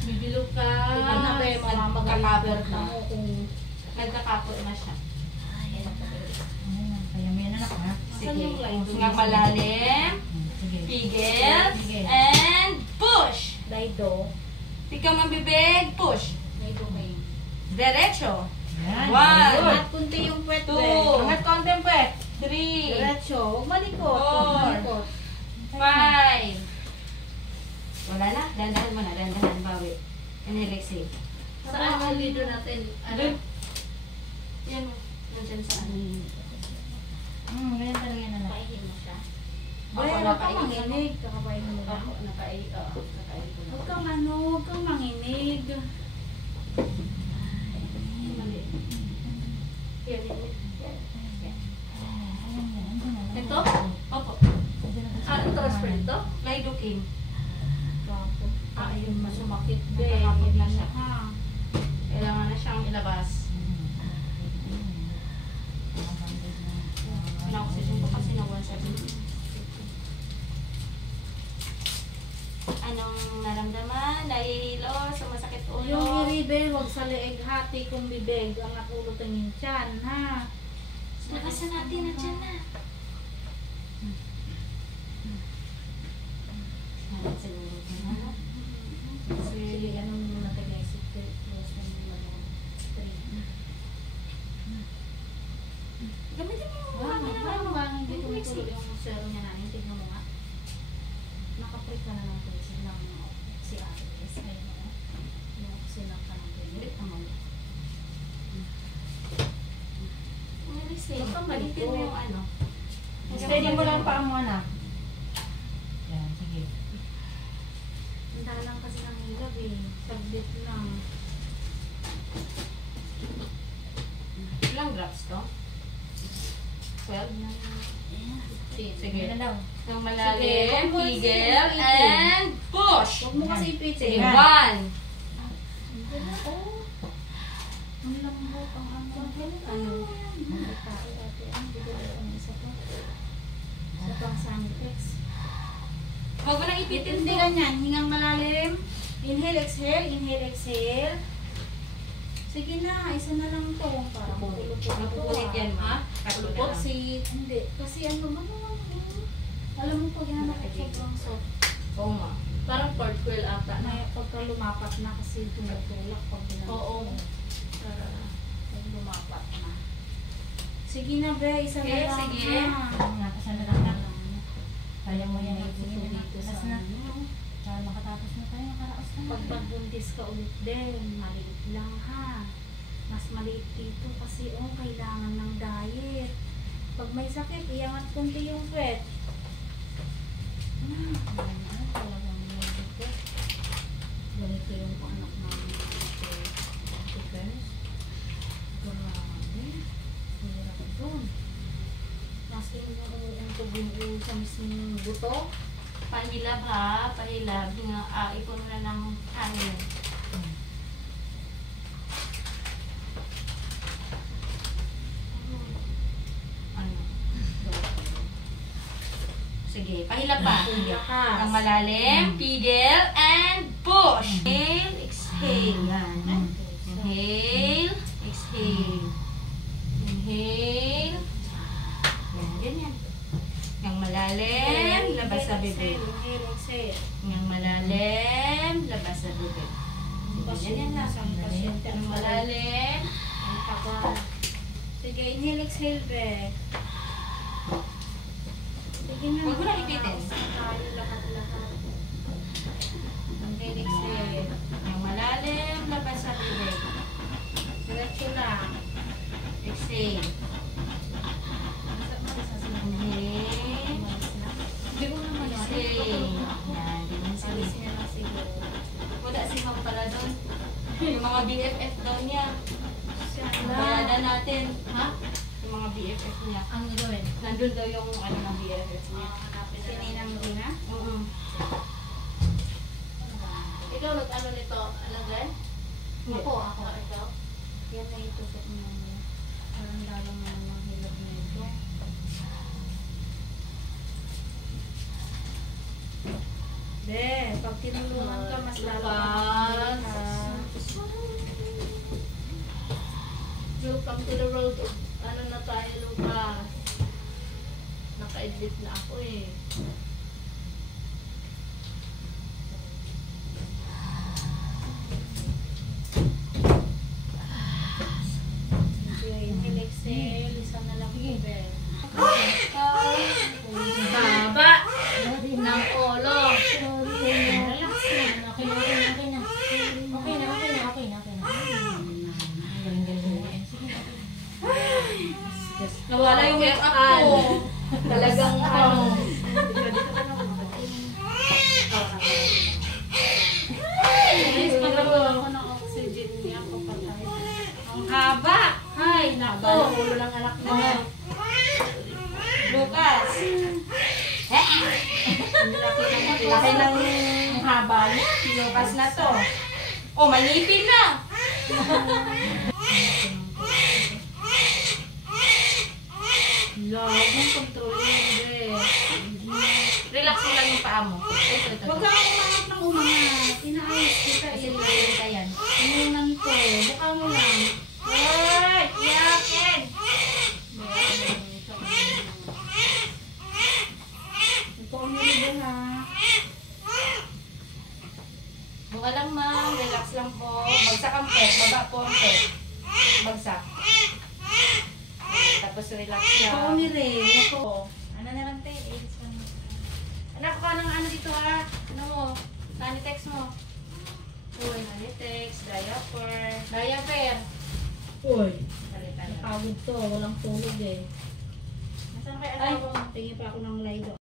Bibilog ka. Tignan na ba yung mamamagkakapot na mo kung nagkakapot na siya. Kaya may anak ha? Sige. Nga malalim. Pigil. And push. Daido. Tika mabibig. Push. Daido kayo. Derecho. Yan. 1, Angat kunti yung puwet. 2, angat konti ang puwet. 3, Diretso. Huwag malikot. 4, Huwag malikot. 5. Wala na. Dandahan mo na. Dandahan. Bawi. Inilexi. Saan ang lido natin? Doon. Yan mo. Nandiyan sa ano. Ganyan talaga yan anak. Paihin mo siya. Ako, Huwag kang napaihi. manginig. Kakapain mo lang. Ako, napaihi ko na. Huwag kang ano. Huwag kang manginig. Mali. Yan, yan. Ito? Opo. Ano transfer ito? Lidocaine. Kapot. Ayun, Sumakit. Nakakapot na siya. Ha. Kailangan na siyang ilabas. Pina-oxygen ko kasi na 170. Anong naramdaman? Nahihilo? Sumasakit ulo? Yung iribe, huwag sa leeg hati kung bibig. Angat ulo tingin tiyan, ha? Lakasan natin na dyan na. Siguro na. Sige, ano muna tayo guys? Close mo muna mo. Straight. Gamitin mo yung Wow, mga parang bang hindi Yung tumutulog yung zero niya namin. Tignan mo nga. Nakapreak ka na ng place ng si Aris. Ayun mo. Yung silang ka ng place. Ulit naman. Huwag kang malitin mo yung ano. Steady mo lang paa mo anak. Yan, sige. Handa lang kasi ng hilab eh. Saglit lang. Ilang drops to? 12? Sige na daw. Yung Sige, malalim, huwag mo pigil, kasi and push! Huwag mo kasi Sige, ipitin. 1, Oh. Ang lambot ang ano. ano? Ang tao dati. Ang bigay ang isa pa. Sa pang Sanitex. Huwag mo nang ipitin Hindi to. ganyan. Hingang malalim. Inhale, exhale. Inhale, exhale. Sige na. Isa na lang to. Para matulupot. Mapupunit yan, ma? Matulupot si... Hindi. Kasi ano ba naman? Alam mo pag yan ako sobrang soft. Oo nga. Parang part coil ata. Na pagka lumapat na kasi tumutulak pag ginagawa. Oo. Pag lumapat na. Sige na be. Isa Okay, na lang. sige. Nga, kasama lang na. Kaya mo yan. Sige na dito sa Last na. ano. Para makatapos na tayo. Makaraos na. Pag pagbuntis ka ulit din, maliit lang ha. Mas maliit dito kasi kailangan ng diet. Pag may sakit, iangat kunti yung puwet. Talagang medyo ganito yung anak namin. Tigers. Grabe. Hirap doon. Mas yung tubig sa mismong buto. Pahilab ha, pahilab. Ipon mo na ng hangin. Ano? Sige, pahilab pa. Lakas. Ang malalim, pigil, and push. Inhale, exhale. Yan. Inhale, exhale. Inhale. Yan, ganyan. Yung malalim, labas sa bibig. Inhale, exhale. Yung malalim, labas sa bibig. Ganyan na. Yung malalim. Ang tagal. Sige, inhale, exhale, be. Sige na. Huwag mo na ipitin. Tayo lahat-lahat. Inhale, exhale. Yung malalim, labas sa bibig. Diretso lang. Exhale. Inhale. Hindi ko naman yun. Exhale. Yan, ganyan sila. Alisin niya lang siguro. Wala si Ma'am pala doon. Yung mga BFF daw niya. Siya Bayada natin. Ha? Yung mga BFF niya. Ang gagawin? Nandun daw yung ano ng BFF niya. Sininang Rina? Oo. Ikaw nag-ano nito? Alam din? Ako. Ikaw? Yan na ito sa inyo. Parang lalong na ng hilab na ito. Be, Pag tinulungan ka, mas lalo ka Lucas. makakita. Welcome to the world of ano na tayo, Lucas. Naka-edit na ako eh. Kaya yung Alexel, isa na lang po, Bel. Baba ng ulo. Relax na. Okay na, okay na, okay na. Okay na, okay na, okay na, okay na. Galing-galing mo yan. Sige na. Nawala yung make-up ko. Talagang ano. Guys, magagawa ko ng oxygen niya ko patay. Ang haba. Ay, nako. Ulo lang anak mo. Lucas. Laki ng haba niya. Lucas na to. Oh, manipin na. Lagong control yun, be. Relax mo lang yung paa mo. Ito. Huwag kang umangat ng umangat. Inaayos kita. Kasi Ito. nilagyan ka yan. Inunan ko. Buka mo lang. Ay! Yakin! Ito ang nilibo ha. Buka lang, ma'am. Relax lang po. Bagsak ang pet. Baba po ang pet. Bagsak. Tapos relax Ito ang lang. nire. Ako. Ano na lang, te? AIDS ka na. Anak ko ng ano dito ha? Ano mo? Sanitex mo. Uy, Sanitex, diaper. Uy. Salita na. Pagod to. Walang tulog eh. Nasaan kayo Ay, asawa mo? tingin pa ako ng lido.